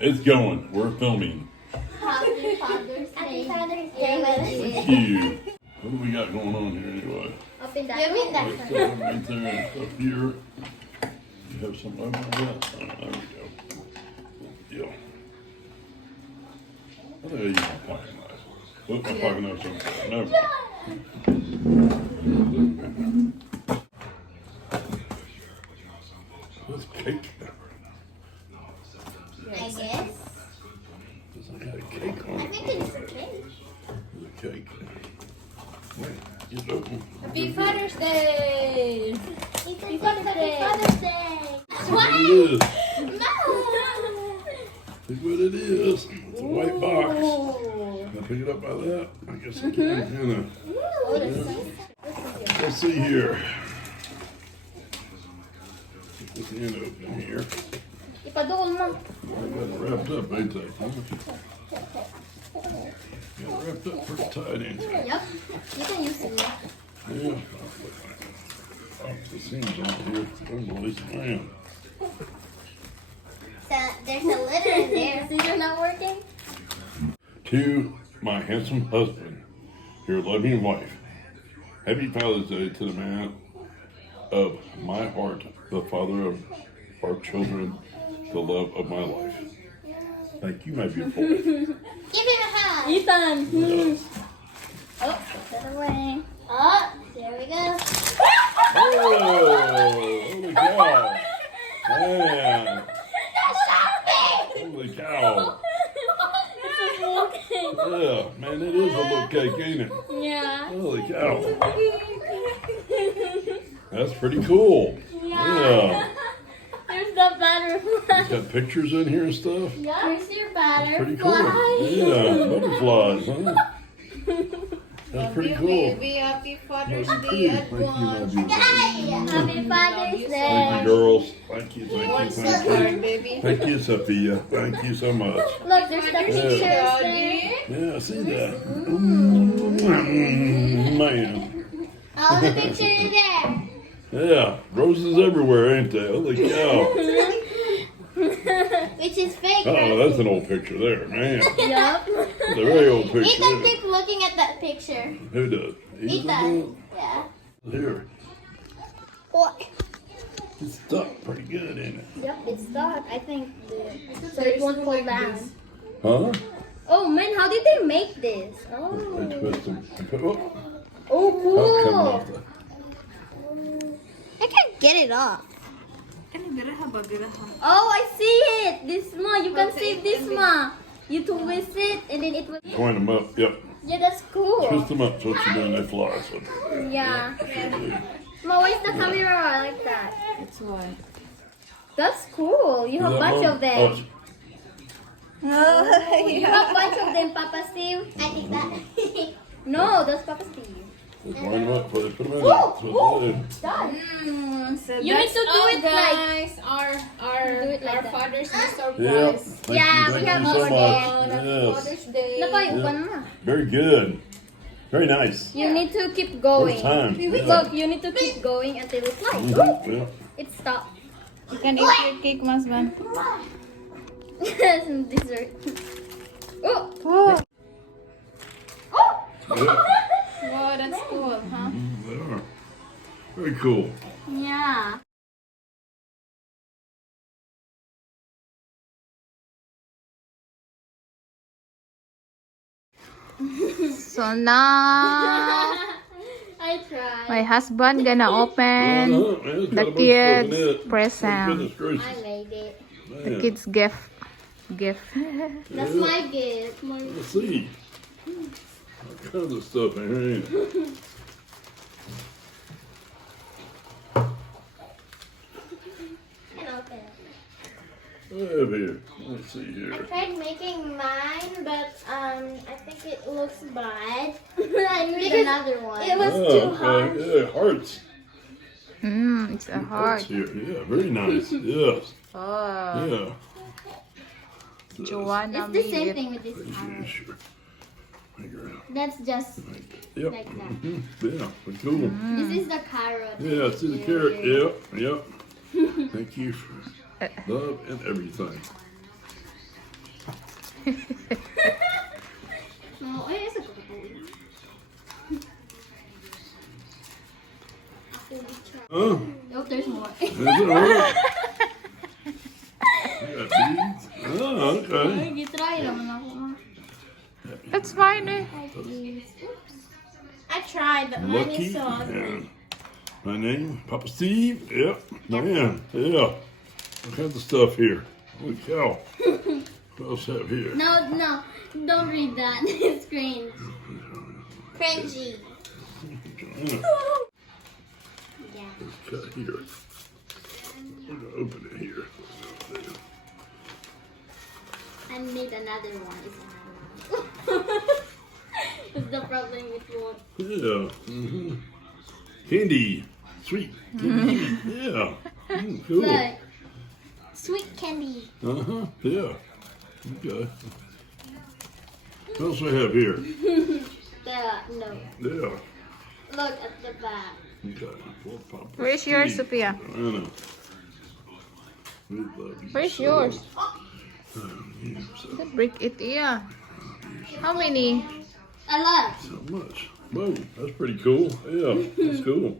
It's going. We're filming. Happy Father's Day. Thank you. What do we got going on here anyway? Open that one. Right there and stuff here. You have some over there? Oh, there we go. Deal. I think I use my pocket knife. Look, my pocket knife's over there. No. What's cake? I guess. Does it have a cake on I it? think it's a cake. There's a cake. Wait, it's open. Happy Father's Day! Happy Father's Day. What it is? No. Look what it is. It's a white box. Can I pick it up by that? I guess I can. Oh, that's so Let's see here. Put the end open here. Ipadoon mo. I got it wrapped up, ain't they? Got it wrapped up pretty tight, ain't they? Yep. You can use it. Yeah. Off the seams on here. Holy man. So there's a litter in there. Scissors not working? To my handsome husband, your loving wife, happy Father's Day to the man of my heart, the father of our children, the love of my life. Thank you, my beautiful wife. Give him a hug. Ethan! Oh, put that away. Oh, there we go. Oh, holy cow. Man, holy cow. Yeah, man, it is a little cake, ain't it? Yeah. Holy cow. That's pretty cool. Yeah. There's the butterfly. Got pictures in here and stuff. Here's your butterfly. Pretty cool. Yeah, butterflies, huh? That's pretty cool. Happy Father's Thank Day, you, thank you, my beautiful. Happy Father's Thank Day. you, girls. Thank you, thank you, Sorry, thank you. baby. Thank you, Sophia. Thank you so much. Look, there's the pictures there. Yeah, I see that. Man. All the pictures there. Yeah, roses everywhere, ain't they? Holy cow. Which is fake, Oh, right? that's an old picture there, man. Yup. That's a very old picture. Ethan, keep looking at that picture. Who does? Ethan. Yeah. Here. What? It's stuck pretty good, ain't it? Yep, it's stuck. I think so it won't fall down. Huh? Oh man, how did they make this? They Oh. twist them. Oh, Oh, coming cool. off the. I can't get it off. Oh, I see it. This ma, you can save this ma. You twist it and then it will. Point them up. Yep. Yeah, that's cool. Twist them up. So what you doing? They fly. So. Yeah. Ma, why is the camera like that? That's why. That's cool. You have a bunch of them. Oh, You have a bunch of them, Papa Steve. I think that. No, that's Papa Steve. just line them up. Put them in. Ooh, That's what they do. Done. So You need to do it like- guys. Our Do it like that. Father's Day Yeah. surprise. Thank Yeah, you, we thank have you more so there. much. Happy Yes. Father's Day. Napayuban mo. Very good. Very nice. You need to keep going. First time. Look, you need to keep going until it flies. Mhm, yeah. It stopped. You can eat your cake, Masman. Some dessert. Oh! Oh. Yeah. Wow, that's cool, huh? They are. Very cool. Yeah. So now I tried. my husband gonna open It's got the a bunch of stuff in kids' it. present. Goodness gracious. I made it. The Man. kids' gift. That's Yeah. my gift. Let's see. All kinds of stuff in here, ain't it? Over here. Let's see here. Tried making mine, but I think it looks bad. I need another one. It was too hard. Yeah, hearts. It's a heart. Here. Yeah, very nice. Yes. Oh, Yeah. Joanna It's the made same it. thing with this Yeah, carrot. sure. Figure it out. That's just Yep. like that. Mhm. Yeah, but cool. This is the carrot. Yeah, see the carrot. Yep, yep. Thank you for love and everything. No, it's a good Oh, Oh, there's more. is it all? You got beads? Oh, okay. Gitry naman ako, ma. That's fine eh. Oops. I tried, but mine Lucky. is so ugly. And my name, Papa Steve. Yep. Man, yeah. All kinds of stuff here. Holy cow. What else have here? No, no, don't read that. It's cringe. Cringy. Yeah. Yeah. Let's cut here. We're gonna open it here. I made another one. It's another one. What's the problem with what? Yeah. Mm-hmm. Candy. Sweet. Candy. Yeah. Cool. Look. Sweet candy. Uh-huh. Yeah. Okay. What else we have here? No. Yeah. Look at the back. Okay. Well, Papa Where's yours, Steve. Sophia? Anna. We love you Where's so. yours? You so, Break it, yeah. How many? A lot. so much. Whoa, that's pretty cool. Yeah, that's cool.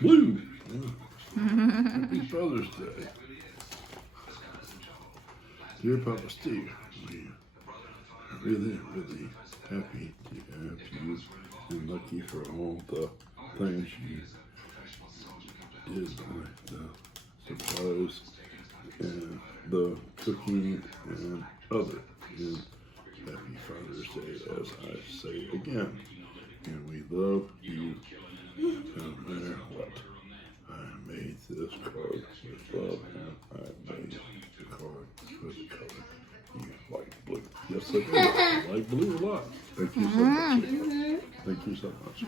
Blue. Yeah. Happy Father's Day. Dear Papa Steve, we are really, really happy to have you and lucky for all the things you did, like the surprise and the cooking and other. And happy Father's Day, as I say again. And we love you no matter what. I made this card with love, and I made the card with color. You like blue. Yes, I do. I like blue a lot. Thank you so much. Thank you so much.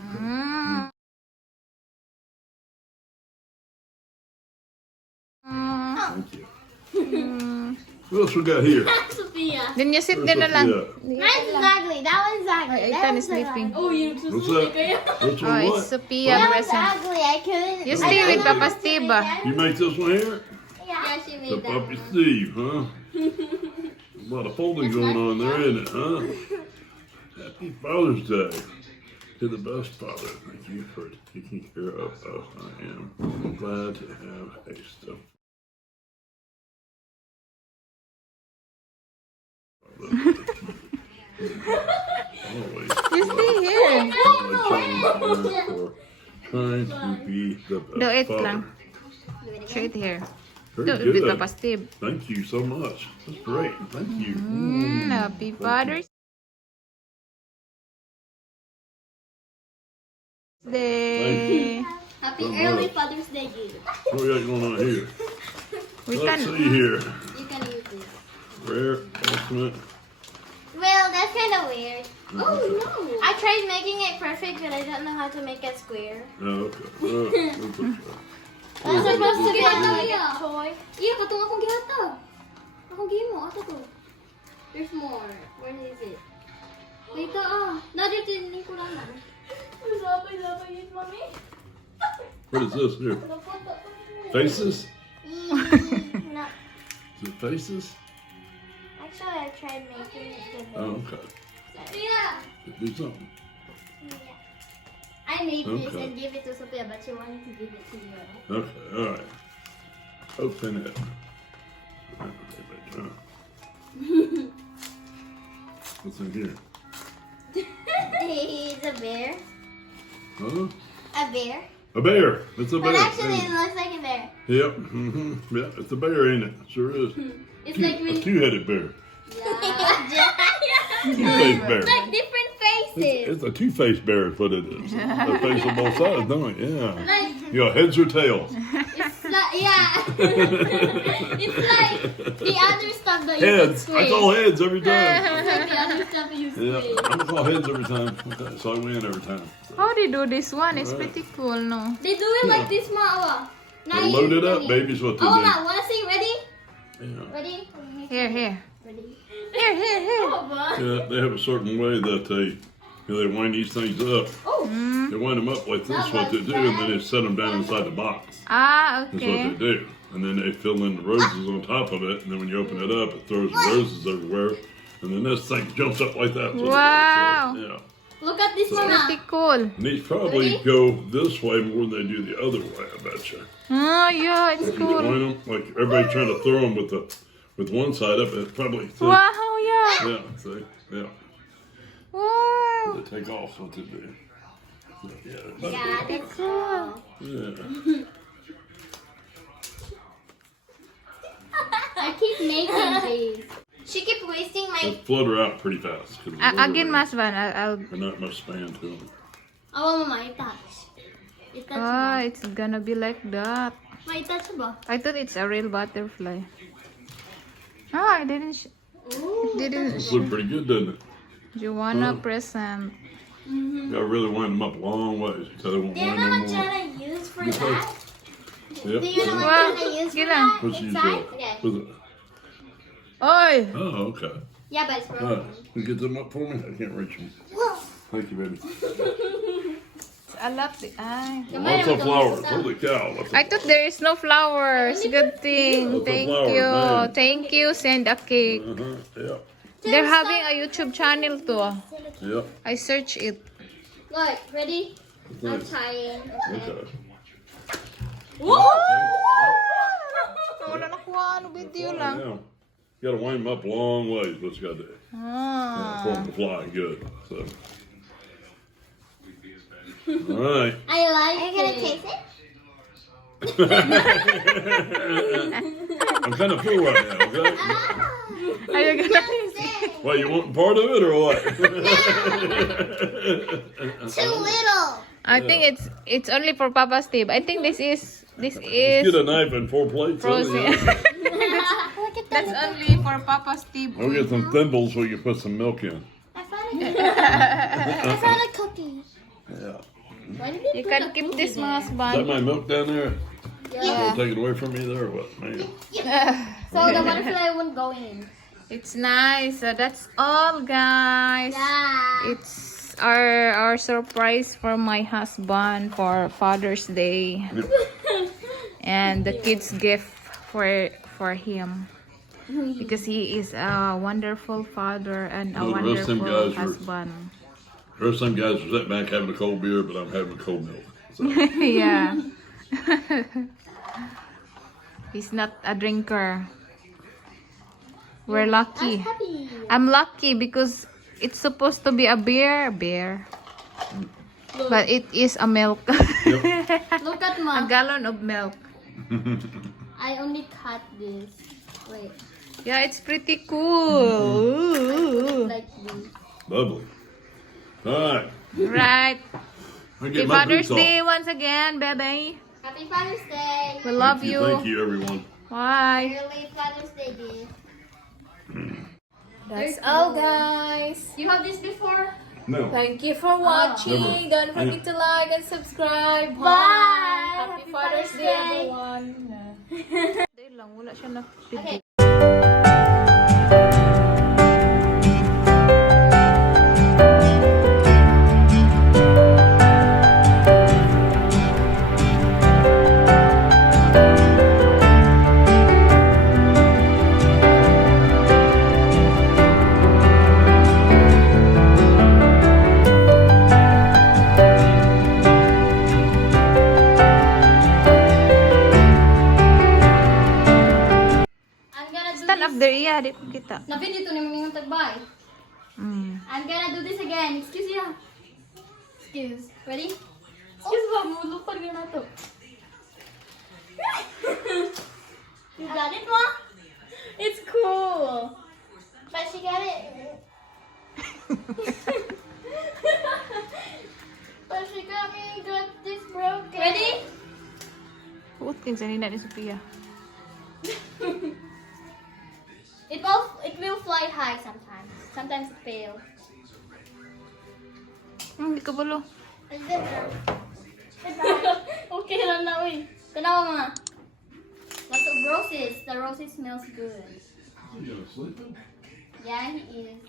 Thank you. What else we got here? Sophia. Then you sit Where's there na lang. Sophia? Mine's ugly. That one's ugly. Ay, That Ethan one's is sleeping. Oh, you What's that? Which Oh, one? it's What? Sophia That one's present. ugly. I couldn't. You I stay don't with know Papa how to Steve, make ah. that. You make this one here? Yeah, she The made that. Puppy Steve, huh? A lot of folding going on there, isn't it, huh? Happy Father's Day to the best father. Thank you for taking care of us. I am glad to have a stuff. Always. You stay here. For trying to be the best Do it father. lang. Do it again. Straight here. Very Do it with good. Papa Steve. Thank you so much. That's great. Thank you. Happy Father's Day. Happy So early much. Father's Day gift. What we got going on here? We Let's can. see here. You can use this. Rare estimate. Well, that's kind of weird. Oh, no. I tried making it perfect, but I don't know how to make it square. Oh, okay. That's okay. That's supposed to be like a toy. Iya, katong akong gihatag. Akong gimo, ato to. There's more. Where is it? Wait, Naditinig ko lang man. Sabay, mommy. What is this here? Faces? No. Is it faces? Actually, I tried making it different. Oh, okay. Yeah. Could be something. I made this Okay. and gave it to Sophia, but she wanted to give it to you. Okay, all right. Open it. What's in here? It's a bear. Huh? A bear. A bear. It's a bear. But actually, it looks like a bear. Yep. Mm-hmm. Yeah, it's a bear, ain't it? Sure is. It's like A really. two-headed bear. Yeah. Two-faced bear. Like different faces. It's a two-faced bear is what it is. A face on both sides, don't it? Yeah. Like, You got heads or tails? it's like, yeah. It's like the other stuff that you Heads. could I squeeze. call heads every time. It's like the other stuff you Yeah, squeeze. I call heads every time. Okay, so I win every time. How they do this one? It's Alright. pretty cool, no? They do it like this, Ma. Now They load it up, baby, is what they Oh, do. Ma, wanna see? Ready? Yeah. Ready? Here, here. Ready? Here. Oh, Ma. Yeah, they have a certain way that they wind these things up. Oh. They wind them up like this, what they do, and then they set them down inside the box. Ah, That's what they okay. do. And then they fill in the roses on top of it, and then when you open it up, it throws the roses everywhere. And then this thing jumps up like that. Wow. Yeah. Look at this, Pretty Mama. cool. And these probably Ready? go this way more than they do the other way, I bet you. Oh, yeah, it's You cool. join them, like everybody's trying to throw them with one side up, it's probably, see? Wow, yeah. Yeah, see? Yeah. Wow. They take off what they do. Yeah. Yeah, that's Cool. Yeah. I keep making these. She keep wasting my. Let's flutter out pretty fast. 'Cause Again, Mas Van, I'll. There's not much span to them. Oh, Mama, i-touch. I-touch Ah, ba? it's gonna be like that. Ma-touch ba? I thought it's a real butterfly. Ah, I didn't. Ooh. Didn't. This look pretty good, doesn't it? Joanna present. Mm-hmm. Gotta really wind them up a long ways so they won't Do you wind know no what more. Jenna used for This that? Yep. Do you know what Wow, Jenna used for get that? What's you Inside? do? Okay. What's it? Oi! Oh, okay. Yeah, but it's All broken. right. You get them up for me? I can't reach them. Whoa. Thank you, baby. I love the eye. Kamay Lots naman of itong flowers. isa. Holy cow. Lots of I thought there is no flowers. Good thing. Lots of Thank flowers, you. man. Thank you. Send a cake. Yeah. They're having a YouTube channel too. Yeah. I search it. Look, ready? I'm Nice. trying. Okay. Okay. Woo! Wala nakuha. Ano video lang? Yeah. You gotta wind them up a long ways. What you gotta do? For Ah. them to fly good. So. All right. I like it. Are you gonna taste it? I'm kind of full right now. Okay. Are you gonna taste it? Well, you want part of it or what? Too little. I think it's only for Papa Steve. I think this is Get a knife and 4 plates. frozen. Look at That's only for Papa Steve. We'll get some thimbles so you can put some milk in. I found a cookie. Yeah. Why did You put can a keep cookie this there? Mas Is that Van. my milk down there? Yeah. Take it away from me there or what? Man. So the butterfly won't go in. It's nice. So that's all, guys. Yeah. It's our surprise for my husband for Father's Day, and the kids' gift for him because he is a wonderful father and a Well, the rest of them wonderful guys were- husband. There's some guys who sitting back having a cold beer, but I'm having cold milk. So, Yeah. He's not a drinker. We're lucky. Happy. I'm lucky because it's supposed to be a beer, but it is a milk. Look at A mom. gallon of milk. I only cut this. Wait. Yeah, it's pretty cool. Like this. lovely. All right. Right. I Happy get my Father's boots off. Day once again, baby. Happy Father's Day. We love Thank you. Thank you, everyone. Bye. Early Father's Day gift. That's all, guys. You have this before? No. Thank you for watching. Don't forget to like and subscribe. Bye. Happy Father's Day, everyone. Day lang, wala siya na. Okay. I'm gonna do Stand this. up there, iya. Di ko kita. Na-video to naman yung tagbay. I'm gonna do this again. Excuse ya. Excuse. Ready? Excuse ba? Mulupad ka na to. You got it, Ma? It's cool. But she got it. But she got this broken. Ready? Huot kin sa nina ni Sophia. It will fly high sometimes. Sometimes it fails. Hindi ko bulo. Okay lang na, uy. Tanawa mga. Lots of roses. The roses smells good. You sleeping? Yeah, he is.